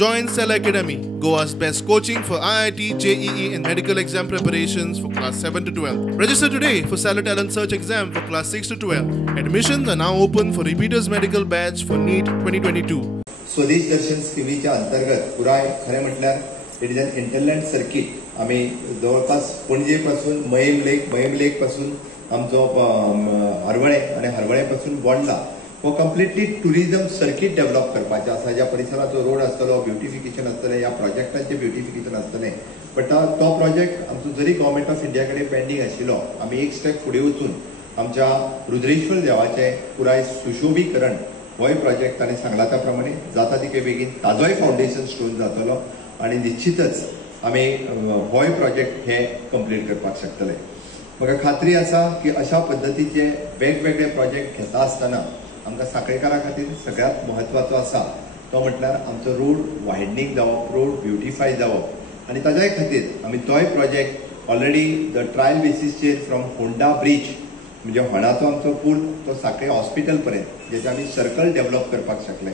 Join Cell Academy, Goa's best coaching for IIT, JEE and medical exam preparations for class 7 to 12. Register today for Cell Talent Search exam for class 6 to 12. Admissions are now open for repeaters medical batch for NEET 2022. स्वदेश दर्शन स्कीमीच्या अंतर्गत पुराय खरे म्हटल्यार it is an इंटरलँड circuit आम्ही जवळपास पणजे पासून मयम लेक पासून आमचो हरवळे आणि हरवळे पासून बोंडला हो कम्प्लिटली टुरिझम सर्किट डेव्हलप करपाचे आसा. ज्या परिसराचो रोड आसतलो, ब्युटिफिकेशन आसतलें, ह्या प्रोजेक्टांचे ब्युटिफिकेशन आसतलें. बट तो प्रोजेक्ट आमचो जरी गव्हर्मेंट ऑफ इंडिया कडेन पेंडींग आशिल्लो, आमी एक स्टेप फुडें वचून आमच्या रुद्रेश्वर देवाचे पुराय सुशोभीकरण होय प्रोजेक्ट ताणें सांगला त्या प्रमाणे जाता तितके बेगीन ताजोय फावंडेशन स्टोन जातलो आणि निश्चितच आमी होय प्रोजेक्ट हे कंप्लीट करपाक शकतले. म्हाका खात्री आसा की अशा पद्दतीचे वेगवेगळे प्रोजेक्ट घेता आसतना आमकां सांखळेकारां खातीर सगळ्यात म्हत्वाचो आसा तो म्हटल्यार आमचो रोड वायडनींग जावप, रोड ब्युटिफाय जावप. आनी ताज्याय खातीर आमी तोय प्रोजेक्ट ऑलरेडी द ट्रायल बेसिसचेर फ्रॉम होंडा ब्रिज म्हणजे होणाचो आमचो पूल तो सांखळे हॉस्पिटल पर्यंत जेचे आमी सर्कल डेव्हलप करपाक शकले.